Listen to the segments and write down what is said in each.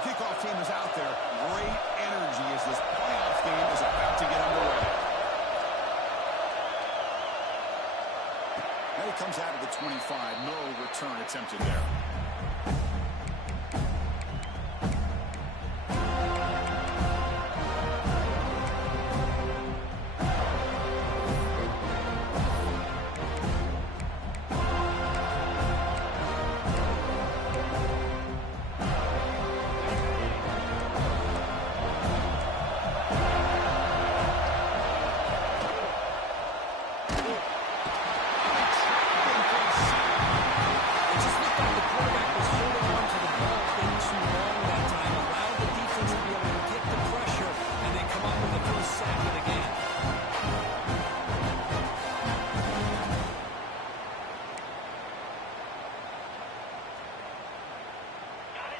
The kickoff team is out there. Great energy as this playoff game is about to get underway. And he comes out of the 25. No return attempted there.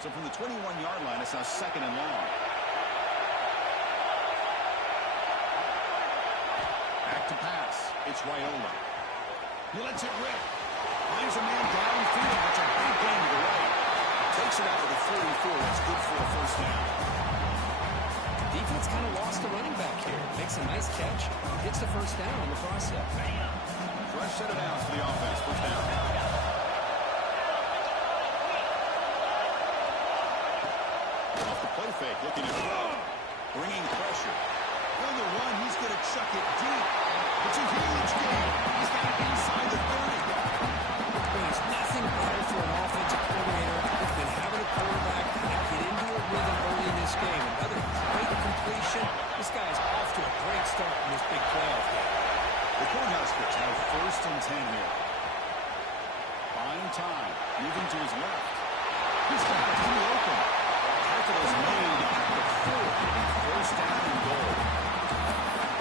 So from the 21-yard line, it's now 2nd and long. Back to pass. It's Raiola. He lets it rip. Finds a man downfield. That's a big gain to the right. Takes it out of the 44. That's good for a first down. Defense kind of lost the running back here. Makes a nice catch. Gets the first down in the process. Fresh set of downs for the offense. First down. Play fake, looking to throw, bringing pressure. On the run, he's going to chuck it deep. It's a huge gain. He's got it inside the 30. There's nothing better for an offensive coordinator than having a quarterback get into a rhythm early in this game. Another great completion. This guy is off to a great start in this big playoff game. The Cornhuskers have 1st and 10 here. Buying time, moving to his left. He's got it in the open. Tackle is made at the 4. 1st down and goal.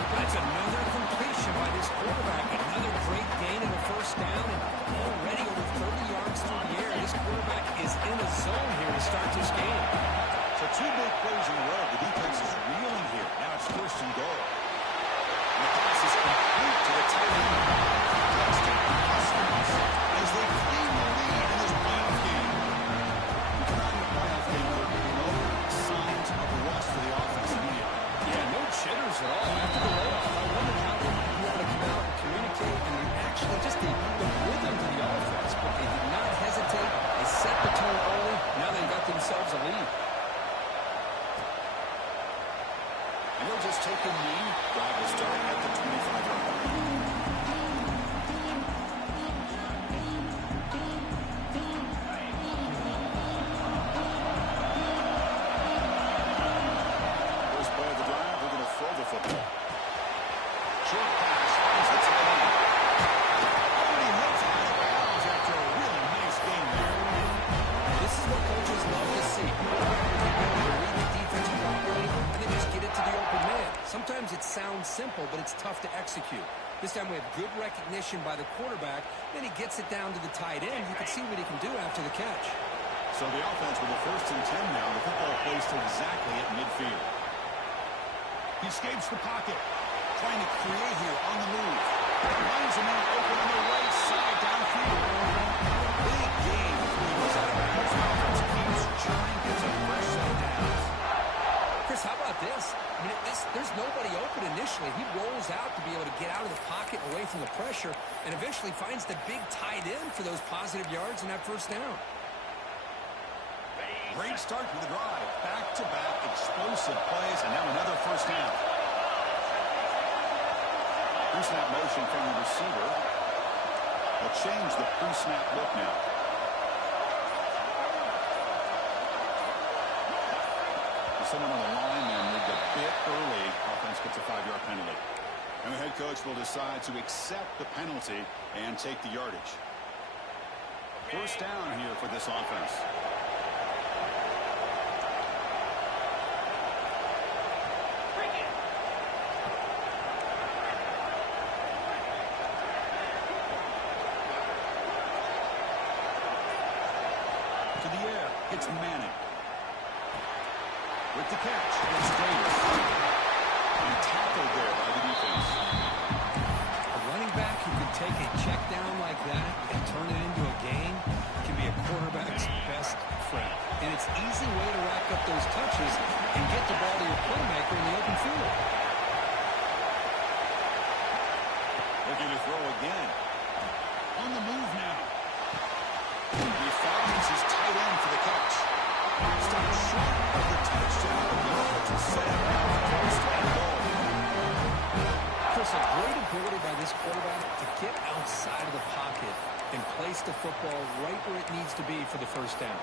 That's another completion by this quarterback. Another great gain in the 1st down, and already over 30 yards through the air. This quarterback is in a zone here to start this game. So 2 big plays in a row. The defense is reeling here. Now it's 1st and goal. And the pass is complete to the tight end. As they claim the lead in this playoff game. You cannot in a playoff game with no signs of rust for the offense immediately. Yeah, no jitters at all. After the layoff, I wondered how they would be able to come out and communicate and actually just the rhythm to the offense. But they did not hesitate. They set the tone early. Now they've got themselves a lead. And they'll just take a knee. Drive will start at the 25-yard line. Sometimes it sounds simple, but it's tough to execute. This time we have good recognition by the quarterback. Then he gets it down to the tight end. You can see what he can do after the catch. So the offense with a 1st and 10 now. The football placed exactly at midfield. He escapes the pocket. Trying to create here on the move. Finds a man open on the right side downfield. Big gain. He goes out of bounds. The offense keeps churning. Gets a fresh set of downs. Chris, how about this? I mean, there's nobody open initially. He rolls out to be able to get out of the pocket away from the pressure and eventually finds the big tight end for those positive yards in that 1st down. Great start for the drive. Back-to-back explosive plays, and now another 1st down. Pre-snap motion from the receiver. They'll change the pre-snap look now. Someone on the line and moved a bit early. Offense gets a 5-yard penalty. And the head coach will decide to accept the penalty and take the yardage. 1st down here for this offense. To the air, it's Manning. With the catch, it's Davis. And tackled there by the defense. A running back who can take a check down like that and turn it into a gain can be a quarterback's best friend. And it's an easy way to rack up those touches and get the ball to your playmaker in the open field. Looking to throw again. On the move now. He finds his tight end for the catch. Stopped short of the touchdown. To set up now for first and goal. Chris, a great ability by this quarterback to get outside of the pocket and place the football right where it needs to be for the first down.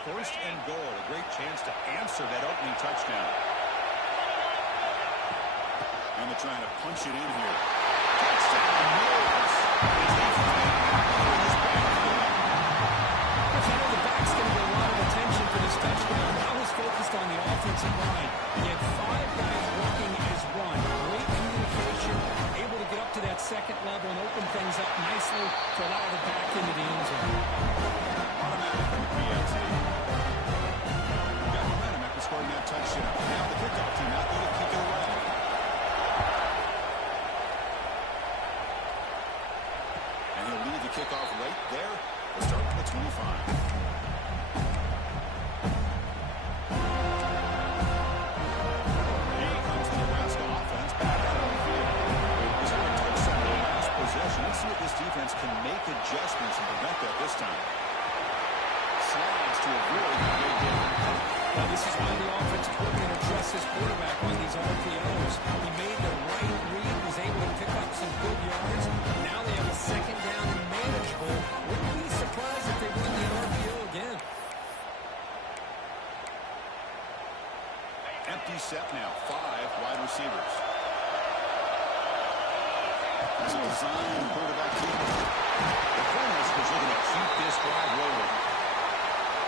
First and goal. A great chance to answer that opening touchdown. And they're trying to punch it in here. Touchdown, Mills. I know the back's going to get a lot of attention for this touchdown. I was focused on the offensive line. He had 5 guys working as one. Great communication, able to get up to that second level and open things up nicely to allow the back into the end zone. Automatic from the PFT. Got momentum after scoring that touchdown. Now the kickoff team out there to kick it away. And he'll lead the kickoff right there. We'll start at the 25. Let's see if this defense can make adjustments and prevent that this time. Slides to avoid the big hit. Now, this is why the offense coordinator trusts his quarterback on these RPOs. He made the right read, was able to pick up some good yards. Now they have a second down and manageable. Wouldn't be surprised if they run the RPO again. Empty set now. 5 wide receivers. It's a design quarterback keeper. The corner's looking to keep this drive rolling.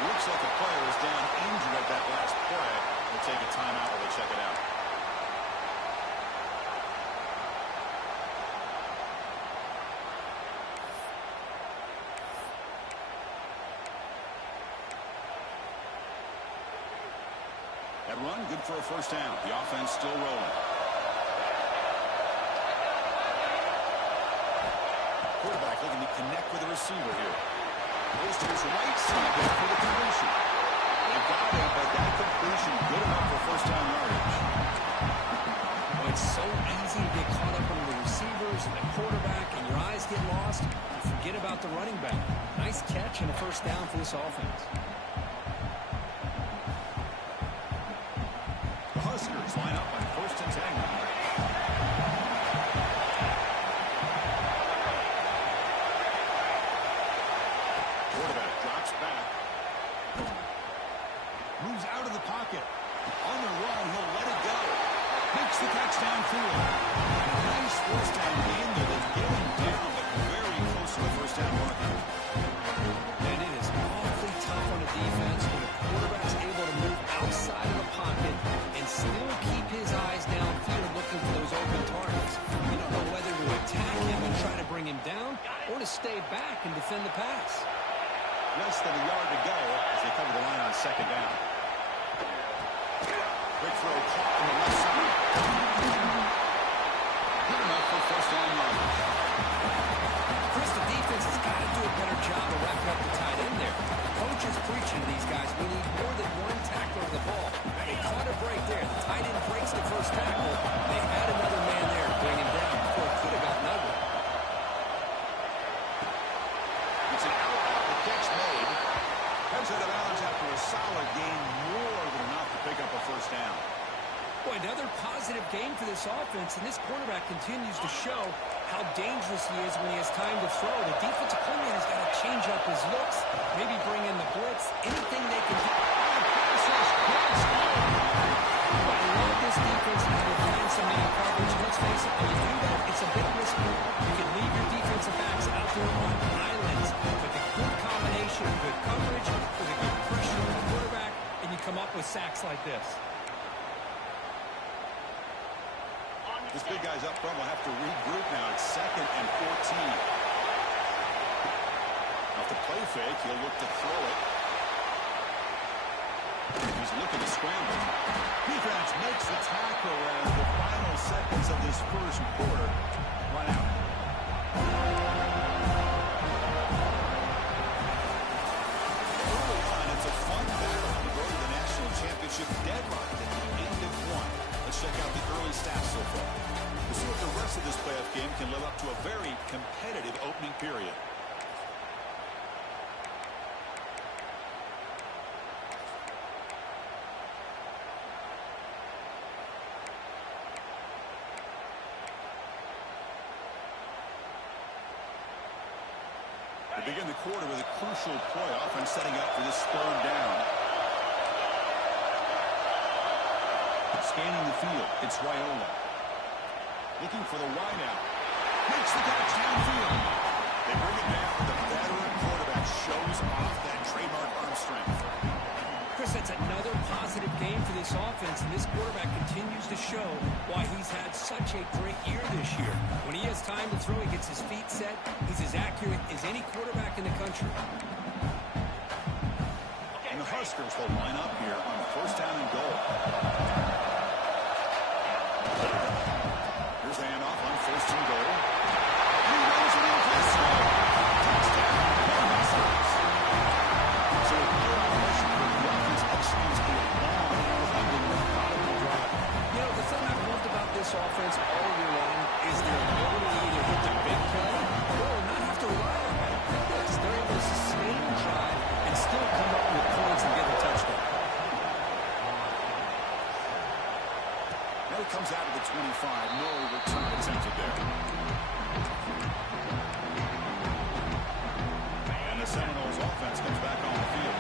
Looks like the player is down injured at that last play. We'll take a timeout while they check it out. That run, good for a first down. The offense still rolling. Quarterback looking to connect with the receiver here. Goes to his right side for the completion. They got it, but that completion good enough for first down yardage. Oh, it's so easy to get caught up on the receivers and the quarterback, and your eyes get lost. You forget about the running back. Nice catch and a first down for this offense. The Huskers line up on first and 10. Moves out of the pocket. On the run, he'll let it go. Makes the catch downfield. Nice first down gain there. They get him down, but very close to the first down marker. And it is awfully tough on a defense when a quarterback's able to move outside of the pocket and still keep his eyes downfield looking for those open targets. You don't know whether to attack him and try to bring him down or to stay back and defend the pass. Less than a yard to go as they cover the line on second down. Quick throw caught on the left side. Good enough for first down yardage. Chris, the defense has got to do a better job of wrapping up the tight end there. The coach is preaching to these guys. We need more than one tackle of the ball. They caught a break there. The tight end breaks the first tackle. They had another man there to bring him down before it could have gotten ugly. It's an out the catch made. Comes out of bounds after a solid gain, more than enough to pick up a first down. Boy, another positive game for this offense, and this quarterback continues to show how dangerous he is when he has time to throw. The defensive coordinator's got to change up his looks, maybe bring in the blitz, anything they can do. I love this defense as they're playing some man coverage. Let's face it, when you do that, it's a big risk. You can leave your defensive backs out there on islands, but the good combination of good coverage with a good pressure on the quarterback, and you come up with sacks like this. This big guy's up front will have to regroup now. It's 2nd and 14. Off the play fake, he'll look to throw it. He's looking to scramble. Defense makes the tackle as the final seconds of this first quarter run out. championship deadlocked at the end of one. Let's check out the early stats so far. We'll see if the rest of this playoff game can live up to a very competitive opening period. We begin the quarter with a crucial play offense setting up for this third down. Scanning the field, it's Raiola. Looking for the wideout. Makes the catch downfield. They bring it down. The veteran quarterback shows off that trademark arm strength. Chris, that's another positive game for this offense, and this quarterback continues to show why he's had such a great year this year. When he has time to throw, he gets his feet set. He's as accurate as any quarterback in the country. And the Huskers will line up here on first down and goal. Here's the handoff on first and goal. And he runs it in for the score. Touchdown, the Huskers. So a clear motion for the offense executes a long, winding, methodical drive. You know, the thing I've loved about this offense all year long is their ability to either hit the big play or not have to rely on that. Yes, they're able to sustain the drive and still come up with points and get a touchdown. Now he comes out of the 25. No return attempted there. And the Seminoles offense comes back on the field.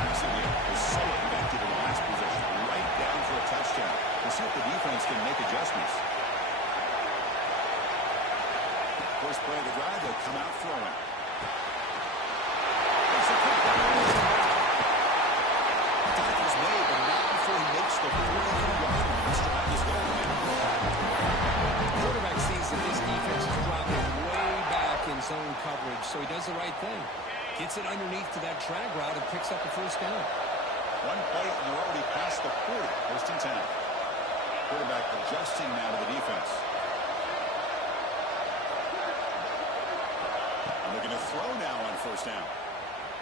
Passing it was so effective in the last possession. Right down for a touchdown. We'll see if the defense can make adjustments. First play of the drive, they'll come out throwing. Tackle's made, but not before he makes the 40-yard line. This drive is going in. The quarterback sees that this defense is dropping way back in zone coverage, so he does the right thing. Gets it underneath to that drag route and picks up the first down. One play, and they're already past the 40. First and 10. Quarterback adjusting now to the defense. And they're going to throw now on first down.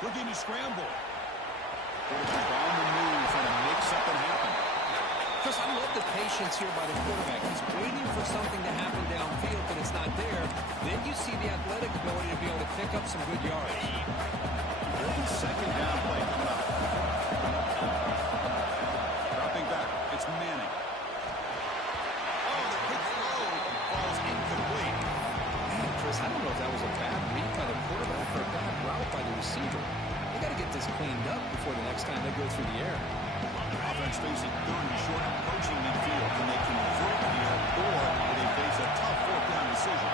Looking to scramble. Quarterback on the move, trying to make something happen. Chris, I love the patience here by the quarterback. He's waiting for something to happen downfield, but it's not there. Then you see the athletic ability to be able to pick up some good yards. Second down play coming up. Dropping back, it's Manning. Oh, the big throw falls incomplete. Man, Chris, I don't know if that was a bad read by the quarterback or a bad route by the receiver. They got to get this cleaned up before the next time they go through the air. Offense facing third and short, approaching midfield. Can they convert here, or will they face a tough fourth down decision?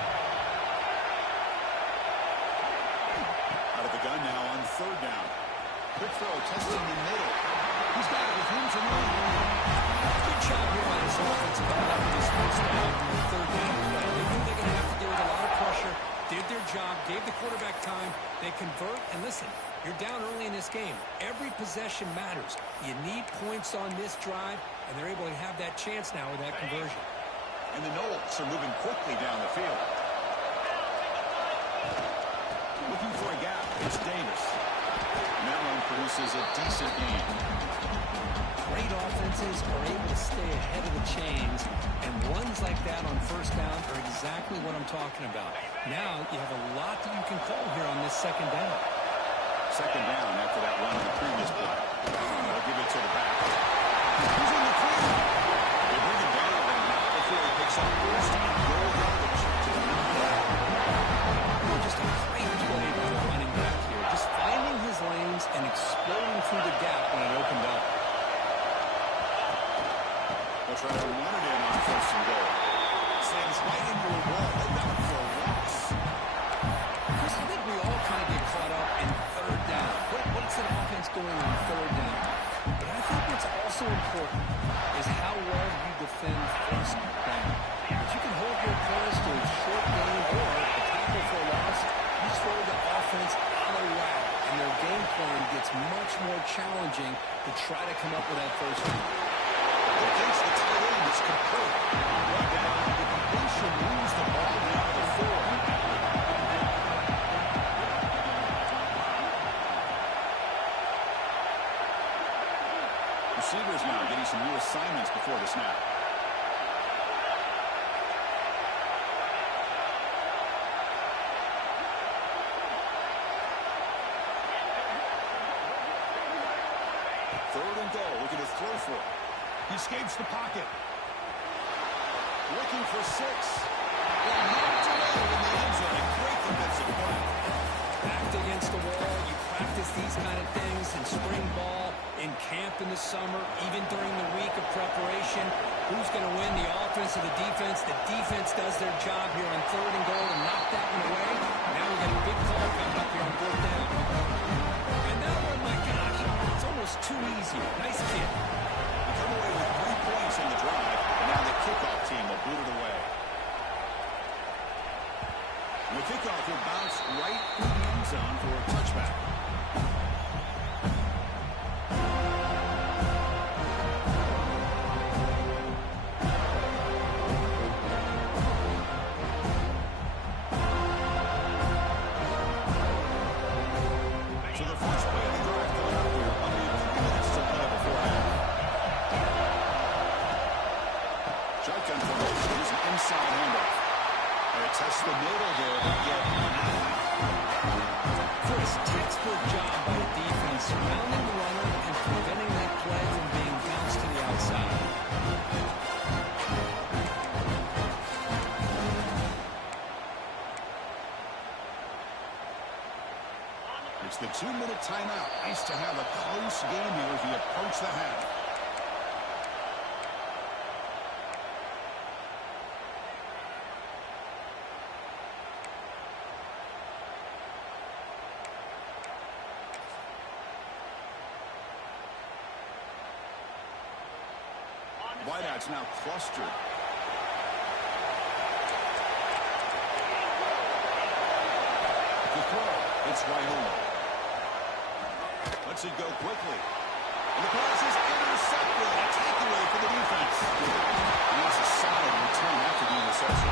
Out of the gun now on third down. Quick throw, testing the middle. He's got it with room to move. Good job here by this offense coming up with this first down on the third down play. They knew they're going to have to deal with a lot of pressure, did their job, gave the quarterback time. They convert, and listen, you're down early in this game. Every possession matters. You need points on this drive, and they're able to have that chance now with that conversion. And the Knowles are moving quickly down the field. Looking for a gap, it's Davis. And that run produces a decent gain. Great offenses are able to stay ahead of the chains, and runs like that on first down are exactly what I'm talking about. Now you have a lot that you can call here on this second down. Second down after that run in the previous play. They'll give it to the back. He's in the clear. They bring it down, but not before he picks up first and goal yardage to the 9. Just a great play by the running back here. Just finding his lanes and exploding through the gap when it opened up. They'll try to run it in on first and goal. Slams right into a wall. They're down for a loss. Chris, I think we all kind of get caught up in third down. What's an offense doing on third down? But I think what's also important is how well you defend first down. If you can hold your opponents to a short gain or a tackle for a loss, you throw the offense out of whack, and their game plan gets much more challenging to try to come up with that first down. Against the tight end, it's complete. Right down, the completion moves the ball down to 4. 3rd and goal. Looking to throw for it. He escapes the pocket. Looking for 6. Well, knocked away in the end zone. A great defensive play. Backed against the wall. You practice these kind of things in spring ball, in camp in the summer, even during the week of preparation. Who's going to win, the offense or the defense? The defense does their job here on 3rd and goal and knock that one away. Now we got a big call coming up here on 4th down. And that one, my gosh, it's almost too easy. Nice kick. They come away with 3 points on the drive, and now the kickoff team will boot it away. And the kickoff will bounce right through the end zone for a touchback. So the first play of the drive coming up here. Under 3 minutes to play before half. Shotgun formation. Here's an inside handoff. They test the middle there, but yet Chris, textbook job by the defense, surrounding the runner and preventing that play from being bounced to the outside. it's the 2-minute timeout. Nice to have a close game here as we approach the half. Wideouts now clustered. The throw. It's Raiola. Lets it go quickly. And the pass is intercepted. A takeaway for the defense. And that's a solid return after the interception.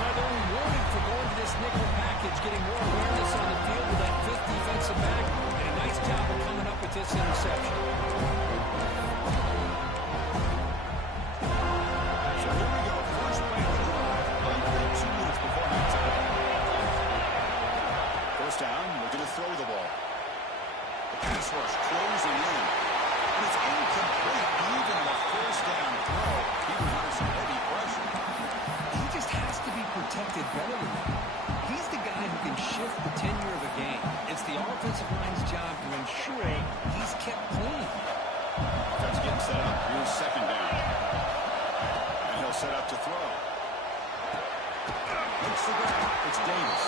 Well, they're rewarded for going to this nickel package, getting more awareness on the field with that 5th defensive back, and a nice job of coming up with this interception. So here we go. First play of the drive. Under 2 minutes before halftime. First down. Looking to throw the ball. The pass rush closing in. And it's incomplete. Even on a first down throw, he was under some heavy pressure. He just has to be protected better than that. He's the guy who can shift the tenure of a game. It's the offensive line's job to ensure he's kept clean. Offense getting set up. Here's 2nd down. And he'll set up to throw. Looks the ground. It's Davis.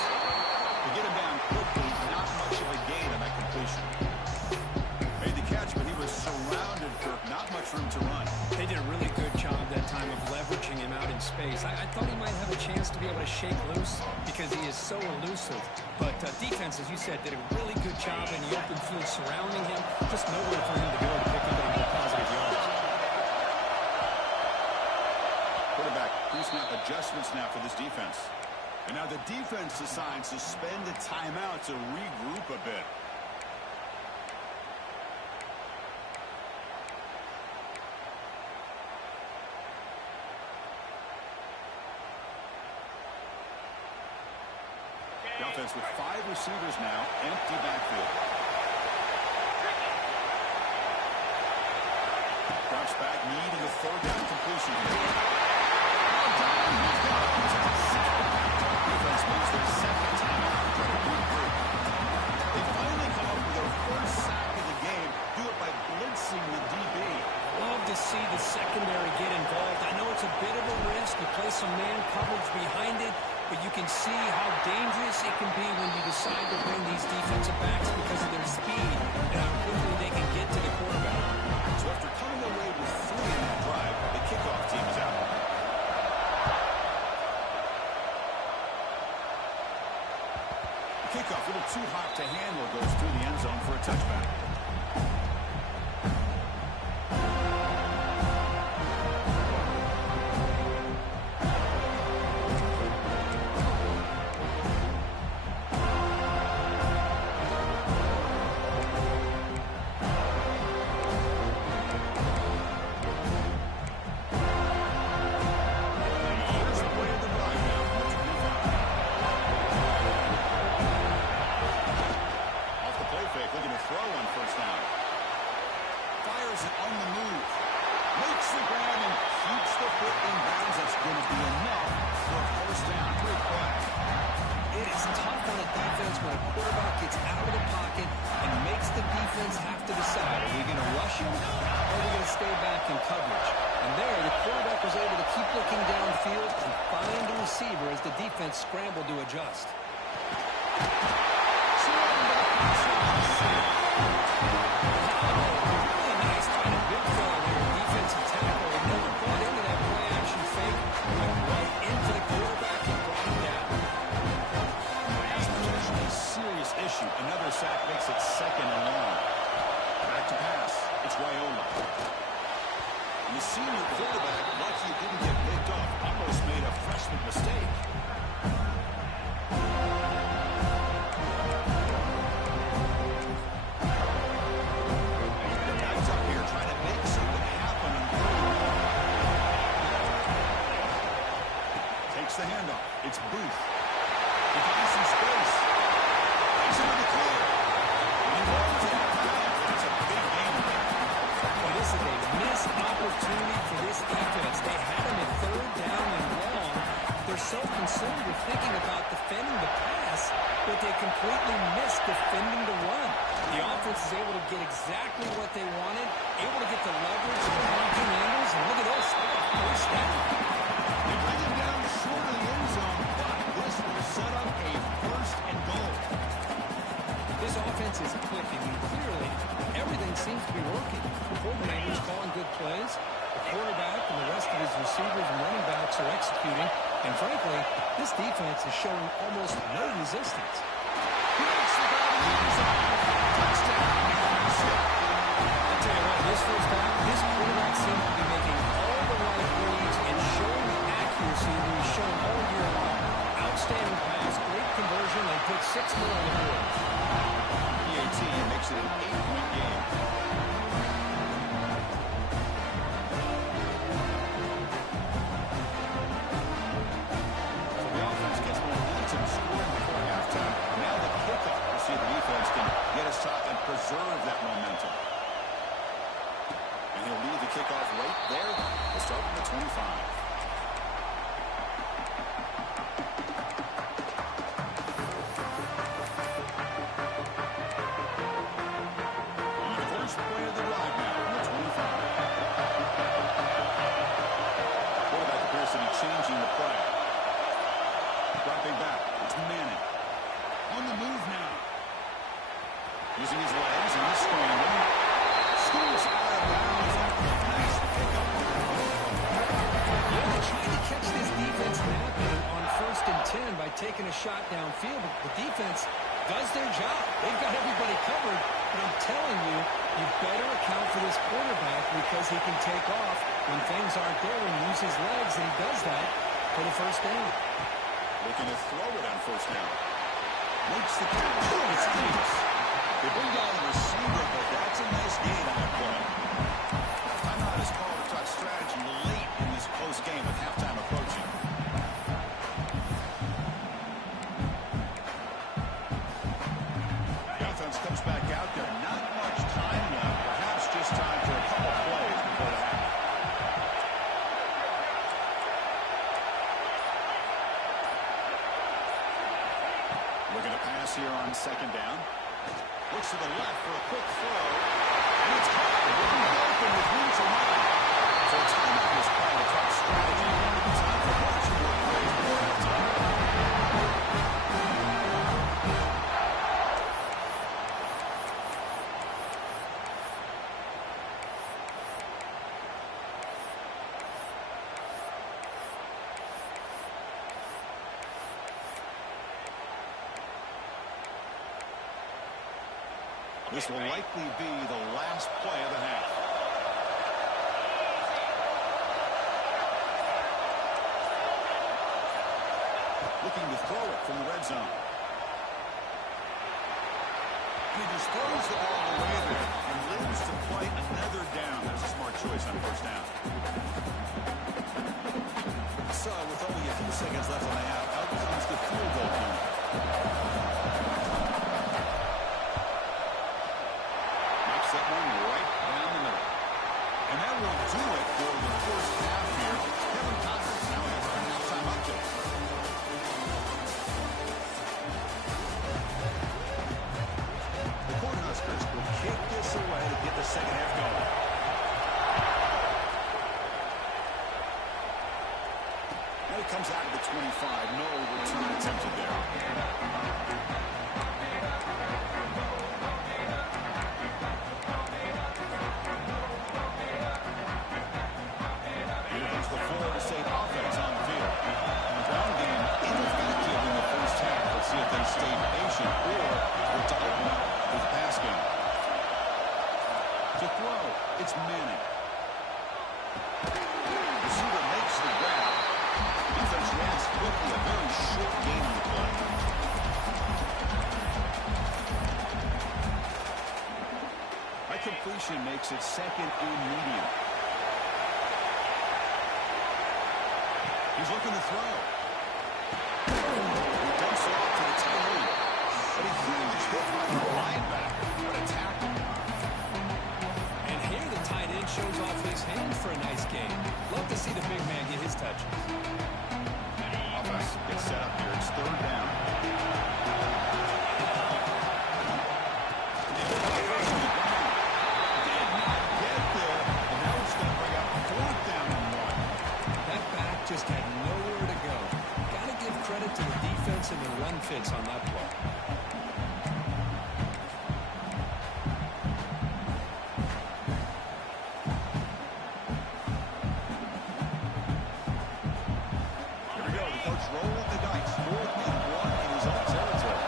To get him down quickly, not much of a gain on that completion. Made the catch, but he was surrounded for not much room to run. They did a really good job that time of leveraging him out in space. I thought he might have a chance to be able to shake loose because he is so elusive. But defense, as you said, did a really good job in the open field surrounding him. Just nowhere for him to go to pick up any more positive yards. Quarterback, pre-snap adjustments now for this defense. And now the defense decides to spend a timeout to regroup a bit. The offense with 5 receivers now, empty backfield. Drops back, needing a 3rd down completion here. Defense moves their 2nd timeout to try to regroup. They finally come up with their first sack of the game, do it by blitzing the DB. Love to see the secondary get involved. I know it's a bit of a risk. You play some man coverage behind it, but you can see how dangerous it can be when you decide to bring these defensive backs because of their speed and how quickly they can get to the quarterback. So after coming away with 3 in that drive, the kickoff team is out. The kickoff, a little too hot to handle, goes through the end zone for a touchback. receiver as the defense scrambled to adjust. Really nice kind of big throw there. Defensive tackle. He never bought into that play action fake. Went right into the quarterback and brought him down. Pass protection is a serious issue. Another sack makes it 2nd and long. Back to pass. It's Raiola. And the senior quarterback, lucky he didn't get picked off, almost made a freshman mistake. The guys up here trying to make something happen on 3rd and long. Takes the handoff. It's Booth. He finds some space. He's into the clear. And he rolls it. That's a big game there. Well, this is a missed opportunity for this defense. They had him at 3rd down and long. They're so consumed with thinking about defending the pass, but they completely missed defending the run. The offense is able to get exactly what they wanted, able to get the leverage and blocking angles, and look at this. 1st down. They bring him down short of the end zone, but this will set up a 1st and goal. This offense is clicking, and clearly everything seems to be working. The coordinator's calling good plays. The quarterback and the rest of his receivers and running backs are executing. And frankly, this defense is showing almost no resistance. He makes the ball in the end zone. Touchdown. I'll tell you what, this first half, this quarterback seems to be making all the right reads and showing the accuracy that he's shown all year long. Outstanding pass, great conversion. They put 6 more on the board. PAT makes it an 8-point game. So the offense gets momentum scoring before halftime. Now the kickoff. We'll see if the defense can get a shot and preserve that momentum. And he'll lead the kickoff right there. We'll start with the 25. Play of the drive now on the 25. Quarterback appears to be changing the play. Dropping back. It's Manning. On the move now. Using his legs and he's scrambling. Scoots out of bounds. Nice pickup. Yeah, they tried to catch this defense napping on 1st and 10 by taking a shot downfield, but the defense does their job. They've got everybody covered, but I'm telling you, you better account for this quarterback because he can take off when things aren't there and use his legs, and he does that for the 1st down. Looking to throw it on 1st down. Makes the catch. It's Davis. They bring down the receiver, but that's a nice gain on that play. Timeout is called to talk strategy late in this close game with halftime approaching. The offense comes back out there. Not much time left. Perhaps just time for a couple plays before the half. Looking to pass here on 2nd down. Looks to the left for a quick throw. And it's caught. Wide open with room to run. So timeout is called to talk strategy. Time for much more plays before halftime. This will likely be the last play of the half. Looking to throw it from the red zone. He just throws the ball away there and lives to play another down. That's a smart choice on 1st down. So with only a few seconds left on the half, out comes the field goal unit. That one right down the middle. And that will do it for the 1st half here. Kevin Constance now has our halftime update. The Cornhuskers will kick this away to get the 2nd half going. He comes out of the 25. No return attempted there. Here comes the Florida State offense on the field. Ground game ineffective in the first half. Let's see if they stay patient or look to open up with the pass game. To throw, it's Manning. Receiver makes the grab. Defense reacts quickly. A very short game on the play. High completion makes it second and medium. He's looking to throw. He dumps it off to the tight end. But a huge hit by the linebacker. What a tackle. And here the tight end shows off his hands for a nice game. Love to see the big man get his touches. Offense gets set up here. It's third down. Did not get there. And now it's going to bring up fourth down and one. That back just had nowhere to go. Got to give credit to the defense and the run fits on that play. Here we go. The coach rolling the dice. Fourth and one in his own territory.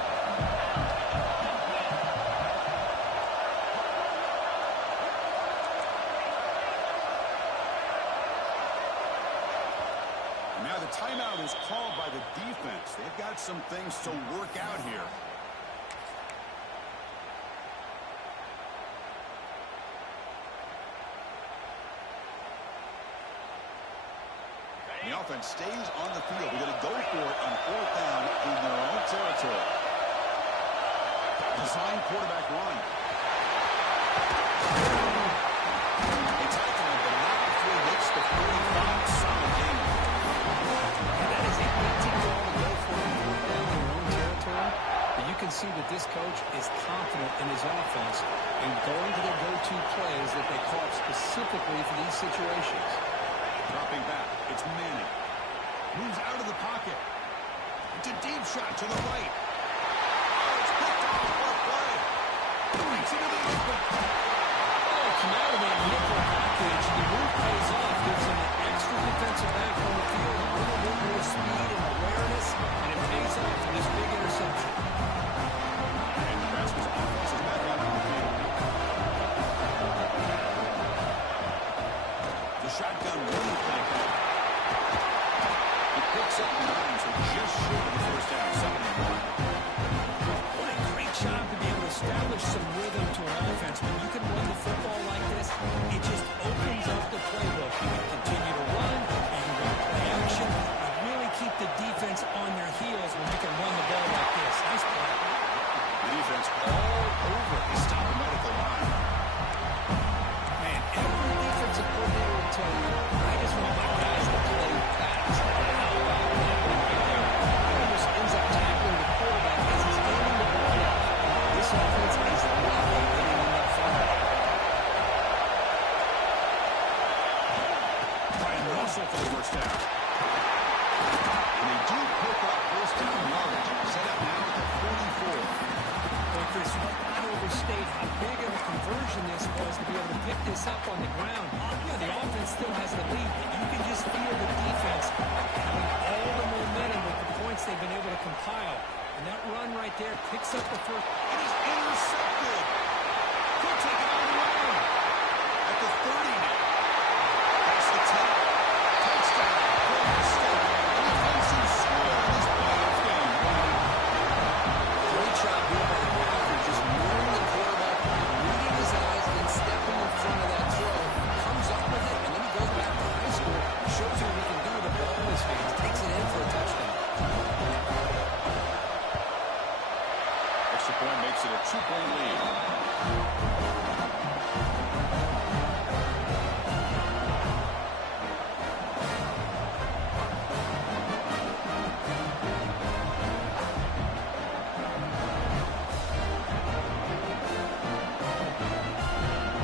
Now the timeout is called by the defense. They've got some things to work out here. The offense stays on the field. They're going to go for it on fourth down in their own territory. Design quarterback run. They tackle him, but not before he hits the 45. Solid game. And that is a 18-ball to go for a fourth down in your own territory. But you can see that this coach is confident in his offense and going to the go-to plays that they call specifically for these situations. Dropping back, it's Manning. Moves out of the pocket. It's a deep shot to the right. Oh, it's picked off. What play? Breaks into the open. Oh, come out of that nickel package. The move pays off. Gives him an extra defensive back on the field. A little bit more speed and awareness. And it pays off for this big interception. And Nebraska's offense is back out on the field. The shotgun running play call. He picks up 9, so just short of the first down. 7 and 1. What a great job to be able to establish some rhythm to an offense. When you can run the football like this, it just opens up the playbook. You can continue to run, you can run play action, and really keep the defense on their heels when you can run the ball like this. Nice play. The defense all over. They stop him right at the line. Man, every defensive coordinator will tell you, I just want my guys to play fast. How about that one right there? He almost ends up tackling the quarterback as he's aiming the ball off. This offense is lovely getting in that fumble. Brian Russell for the first down. And they do pick up first down yardage. Set up now at the 44. Well, Chris, you can't overstate how big of a conversion this was to be able to pick this up on the ground. Yeah, the offense still has the lead, but you can just feel the defense having all the momentum with the points they've been able to compile. And that run right there picks up the first. It is intercepted. Could take it all the way. At the 30 now. That's the 10. Touchdown. Florida State. An offensive score in this playoff game. Great job here by the blocker, just moving the quarterback, reading his eyes, and then stepping in front of that throw. Comes up with it, and then he goes back to high school, shows you what he can do with the ball in his hands, takes it in for a touchdown. Extra point makes it a 2-point lead.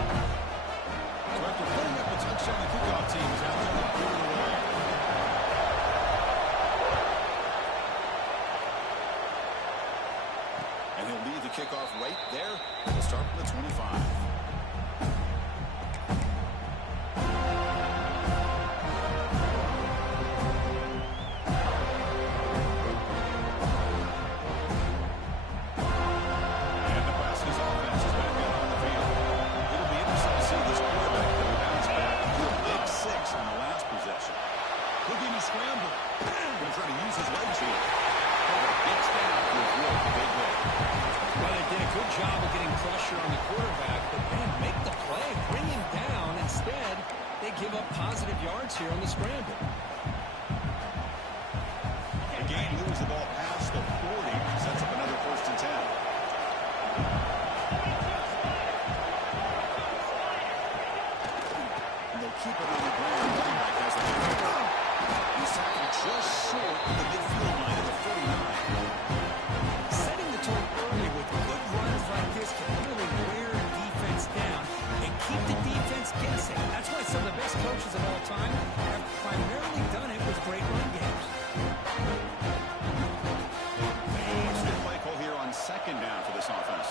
So after putting up a touchdown, the kickoff team is out there to clear the way. start with the 25. Give up positive yards here on the scramble. Again, moves the ball past the 40, sets up another 1st and 10. And they'll keep it on the ground. Running back has the ball. He's tackled just short of the midfield line at the 49. Setting the tone early with good runs like this can really wear a defense down and keep the defense guessing. That's why some of the best coaches of all time have primarily done it with great run games. What's the play call here on 2nd down for this offense?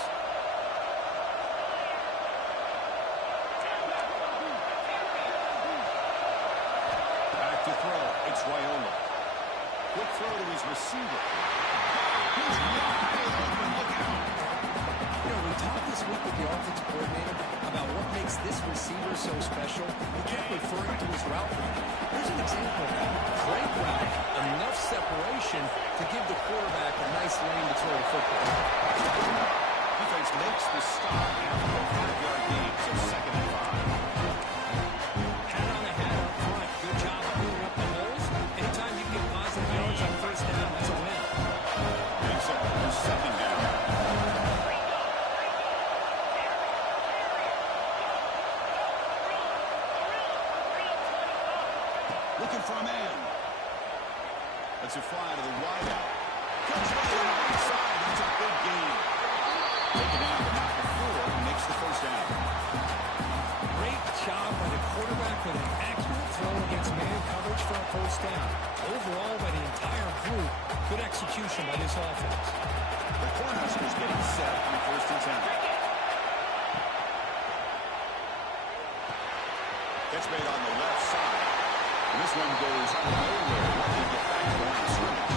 Back to throw. It's Raiola. Quick throw to his receiver. He's wide open. Look out. You know, we talked this week with the offensive coordinator about what makes this receiver so special. He kept referring to his route running. Here's an example of that. Great route, enough separation to give the quarterback a nice lane to throw the football. Defense makes the stop after a 5-yard gain, so 2nd and 5. Hat on a hat up front. Good job of cleaning up the holes. Anytime you get positive yards on 1st down, that's a win. Makes it their 2nd down. Looking for a man. That's a fly to the wideout. Comes right on the right side. That's a big gain. Taken out, but not before. Makes the 1st down. Great job by the quarterback with an accurate throw against man coverage for a 1st down. Overall, by the entire group, good execution by this offense. The Cornhuskers getting set on 1st and 10. Catch made on the left side. And this one goes nowhere. They get back to the line of scrimmage.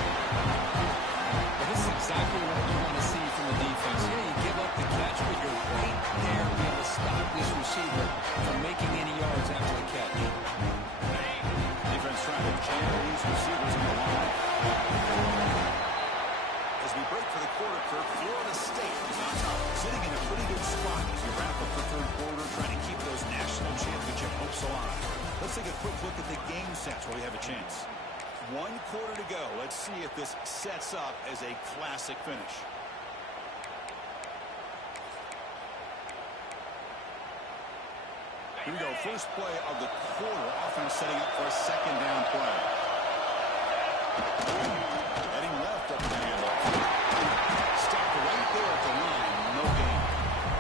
Well, this is exactly what you want to see from the defense. Yeah, you give up the catch, but you're right there to be able to stop this receiver from making any yards after the catch. Defense trying to jam these receivers in the line. As we break for the quarter, Kirk, Florida State is on top, sitting in a pretty good spot as we wrap up the 3rd quarter, trying to keep those national championship hopes alive. Let's take a quick look at the game sets where we have a chance. 1 quarter to go. Let's see if this sets up as a classic finish. Here we go. First play of the quarter. Offense setting up for a 2nd down play. Heading left up the handoff. Stopped right there at the line. No gain.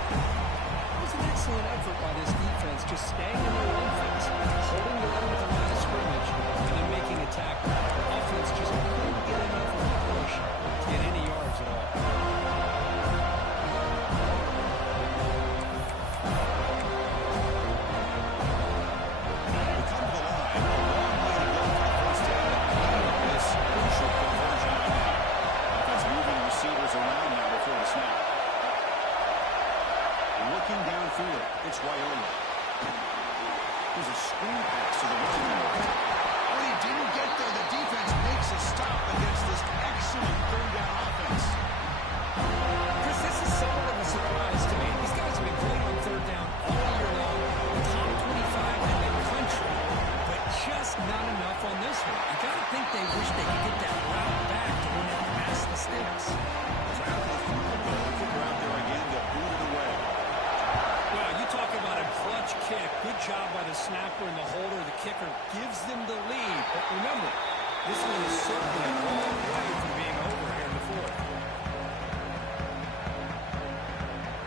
It was an excellent effort by this defense, just staying in their run fence, holding the run at the line of scrimmage, and then making a tackle. The offense just couldn't get enough of a push to get any yards at all. We come to the line. A long way to go for the 1st down. This crucial conversion right now. Offense moving receivers around now before the snap. Looking downfield, it's Raiola. There's a screen pass to the running back. When he didn't get there, the defense makes a stop against this excellent 3rd down offense. Chris, this is somewhat of a surprise to me. These guys have been great on 3rd down all year long, top 25 in the country, but just not enough on this one. You got to think they wish they could get that route back to win it past the sticks. After the field goal, kicker out there again to boot it away. Well, you talk about a clutch kick. Good job by the snapper and the holder. The kicker gives them the lead. But remember, this one is certainly a long way from being over here in the 4th.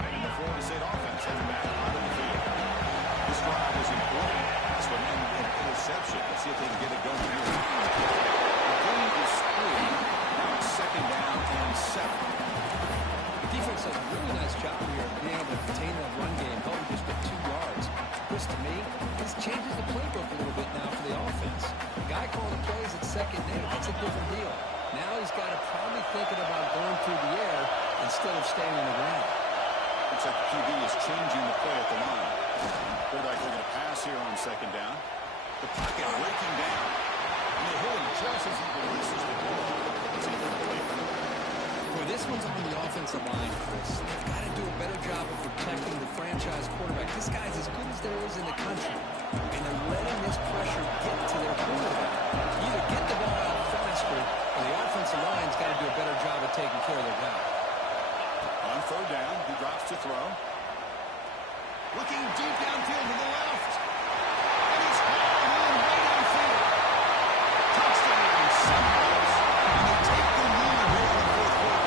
And the Florida State offense heading back onto the field. This drive was important. This one ended in an interception. Let's see if they can get it going here. The gain is 3. Now it's 2nd down and 7. The defense does a really nice job here being able to the plays at second down, that's a different deal. Now he's got to probably thinking about going through the air instead of staying on the ground. Looks like the QB is changing the play at the line. Quarterback looking to pass here on second down. The pocket breaking down. And they hit him just as he releases the ball. It's incomplete. Boy, this one's on the offensive line, Chris. They've got to do a better job of protecting the franchise quarterback. This guy's as good as there is in the country. And they're letting this pressure get to their quarterback. Either get the ball out faster, or the offensive line's got to do a better job of taking care of their guy. On third down, he drops to throw. Looking deep downfield to the left. And he's hauled in right downfield. Touchdown, Sunrise. And they take the lead here in the fourth quarter.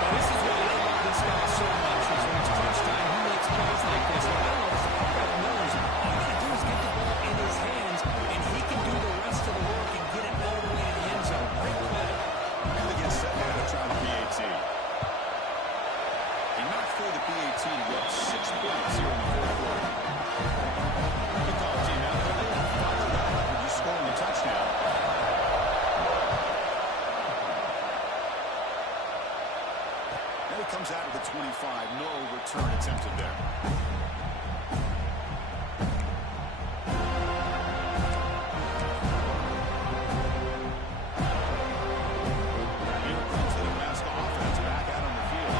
Well, this is why I love this guy so much. Is when it's crunch time, he makes plays like this. And I don't know if the quarterback knows. All you got to do is get the ball in his hands, and he can do the rest of the work and get it all the way to the end zone. Great play. And they get set now to try the PAT. They knock through the PAT to get 6 points here in the fourth quarter. Good call, team out there. They follow that up with just scoring a touchdown. And it comes out of the 25. No return attempted there. Here comes the Nebraska offense back out on the field.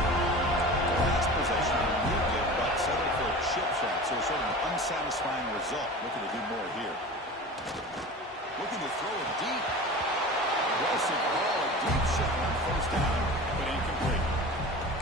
Last possession moved it, but settled for a chip shot, so sort of an unsatisfying result. Looking to do more here. Looking to throw it deep. Aggressive ball, a deep shot on first down, but incomplete.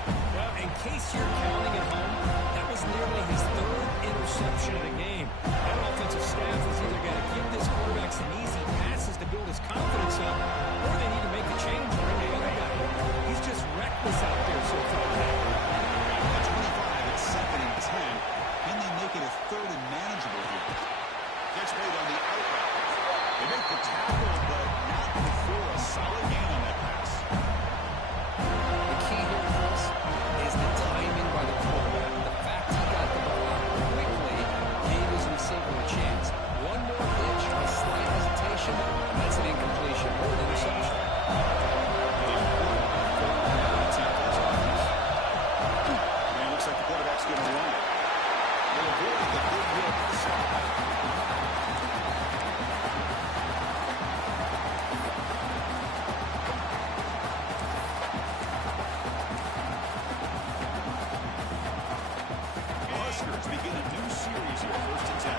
Well, in case you're counting at home, that was nearly his third interception of the game. That offensive staff has either got to give this quarterback some easy passes to build his confidence up, or they need to make a change and bring the other guy in. He's just reckless out there so far. At 25, it's second and 10. Can they make it a third and manageable here? Gets made on the outright. They make the tackle, but not before a solid gain on that pass. The key here, Chris, is the timing by the quarterback. The fact he got the ball out quickly gave his receiver a chance. One more hitch or slight hesitation, that's an incompletion or an interception. And it looks like the quarterback's going to run it. They'll avoid the big hit stop. Huskers begin a new series here, first and 10.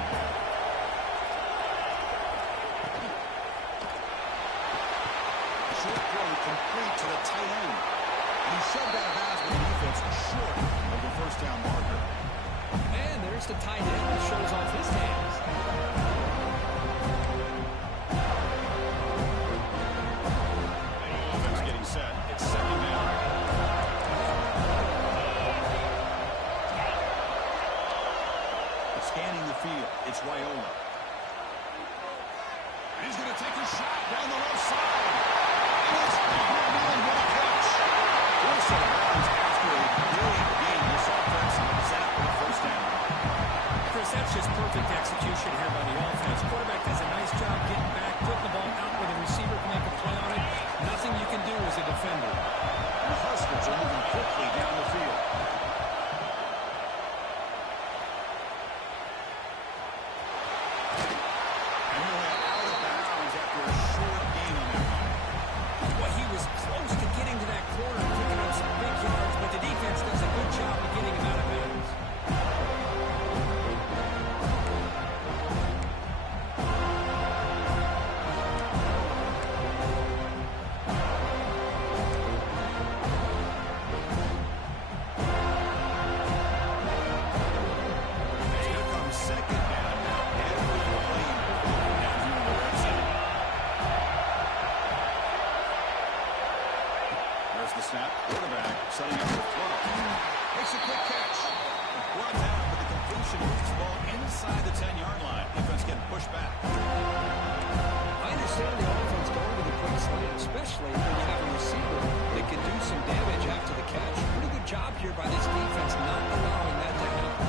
Short throw complete to the tight end. And he shoved out of bounds with the defense short of the first down marker. And there's the tight end that shows off his hands. Offense getting set. It's second down. Scanning the field. It's Raiola. And he's going to take a shot down the left side. And it's hauled in with a catch. Force out of bounds after a brilliant game. This offense set up for the first down. Chris, that's just perfect execution here by the offense. Quarterback does a nice job getting back, putting the ball out where the receiver can make a play on it. Nothing you can do as a defender. And the Huskers are moving quickly down the field. And he went out of bounds after a short gain on that run. Well, he was close to getting to that corner and picking up some big yards, but the defense does a good job of getting him out of bounds. Here comes second down now. Every play important down here in the red zone. There's the snap. Quarterback setting up the throw. Makes a quick catch. Brought down, but the completion moves the ball inside the 10-yard line. Defense getting pushed back. I understand the offense going to the quick slant, especially when you have a receiver that can do some damage after the catch. Pretty good job here by this defense not allowing that to happen.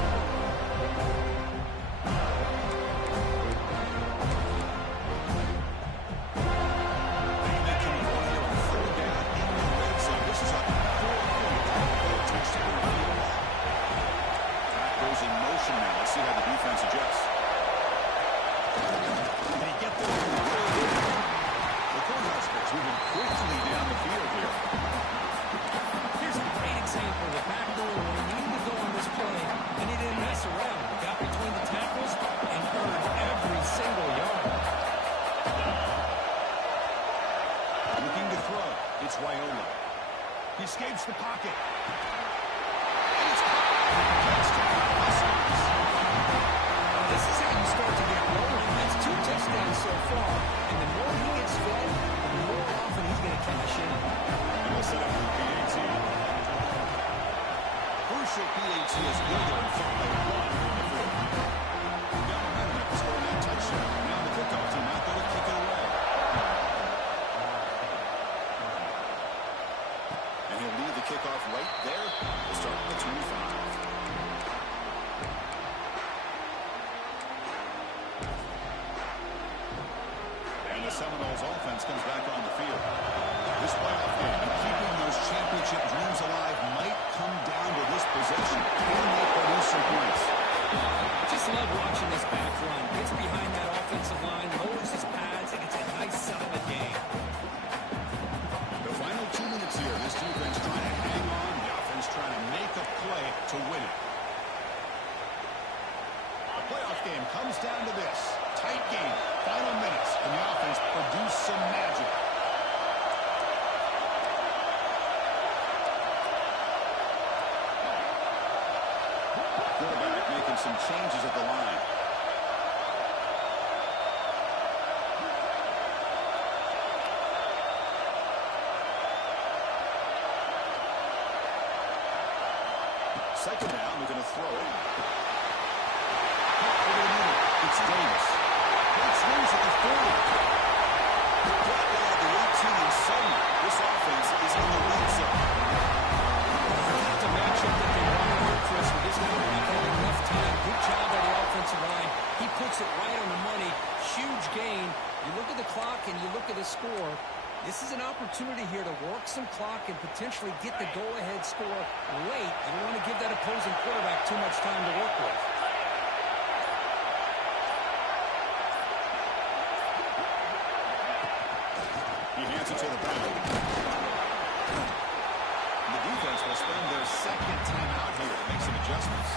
escapes the pocket. And it's caught. Touchdown, Huskers. This is how you start to get rolling. That's 2 touchdowns so far. And the more he gets fed, the more often he's going to cash in. And we'll set up for PAT. Crucial PAT is good there in front by 1 in the fourth. Got momentum after scoring that touchdown. Now the kickoff team out there to kick it away. And he'll lead the kickoff right there. We'll start at the 25. And the Seminoles offense comes back on the field. This playoff game and keeping those championship dreams alive might come down to this possession. Can they produce some points? Just love watching this back run. Gets behind that offensive line, lowers his pads, and it's a nice, solid game. The final 2 minutes here. This defense trying to hang on. The offense trying to make a play to win it. The playoff game comes down to this. Tight game. Final minutes. And the offense produced some magic. Quarterback making some changes at the line. Second down, we're going to throw it. Over the middle. It's Davis. It's loose at the 40. Brought down at the 18, and suddenly this offense is in the red zone. That's a matchup that they want to work, Chris, with this quarterback having enough time. Good job by the offensive line. He puts it right on the money. Huge gain. You look at the clock and you look at the score. This is an opportunity here to work some clock and potentially get the go-ahead score late. You don't want to give that opposing quarterback too much time to work with. He hands it to the back. The defense will spend their second timeout here to make some adjustments.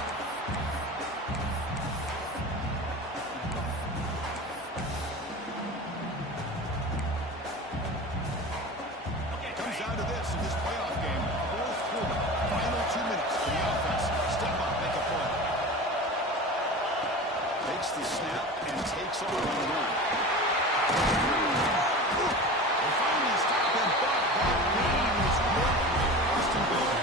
Comes down to this in this playoff game. Fourth quarter, final 2 minutes for the offense. Step up, make a play. Takes the snap and takes off on the run. They finally stop him, but that game is good. First and goal.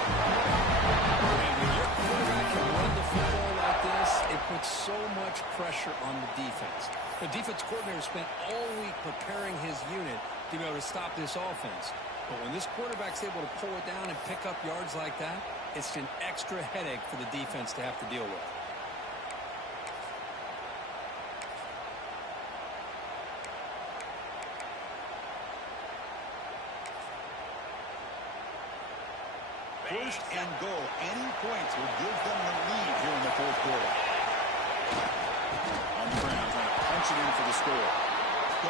And when your quarterback can run the football like this, it puts so much pressure on the defense. The defense coordinator spent all week preparing his unit to be able to stop this offense. But when this quarterback's able to pull it down and pick up yards like that, it's an extra headache for the defense to have to deal with. First and goal. Any points will give them the lead here in the fourth quarter. On the ground, trying to punch it in for the score.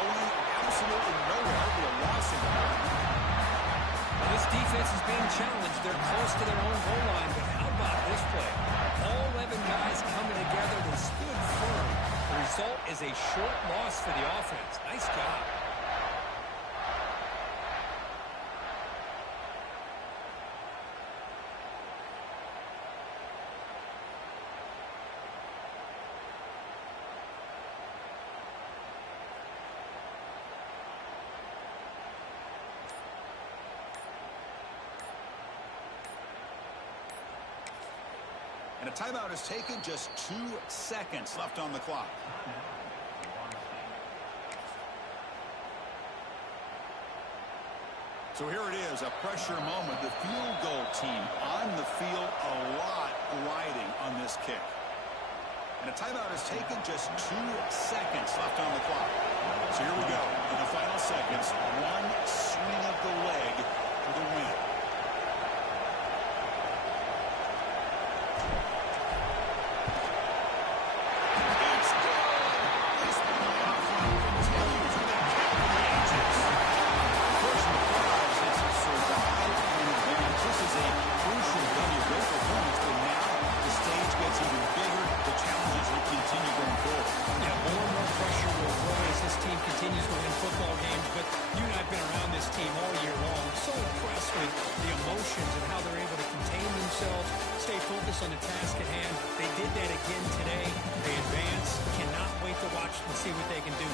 Going absolutely nowhere. It'll be a loss in the ground. Well, this defense is being challenged. They're close to their own goal line, but how about this play? All 11 guys coming together. They stood firm. The result is a short loss for the offense. Nice job. And a timeout is taken. Just 2 seconds left on the clock. So here it is, a pressure moment. The field goal team on the field, a lot riding on this kick. And a timeout is taken. Just 2 seconds left on the clock. So here we go. In the final seconds, one swing of the leg for the win. Continues to win football stay focused on the task at hand. They did that again today. They advance. Cannot wait to watch and see what they can do next.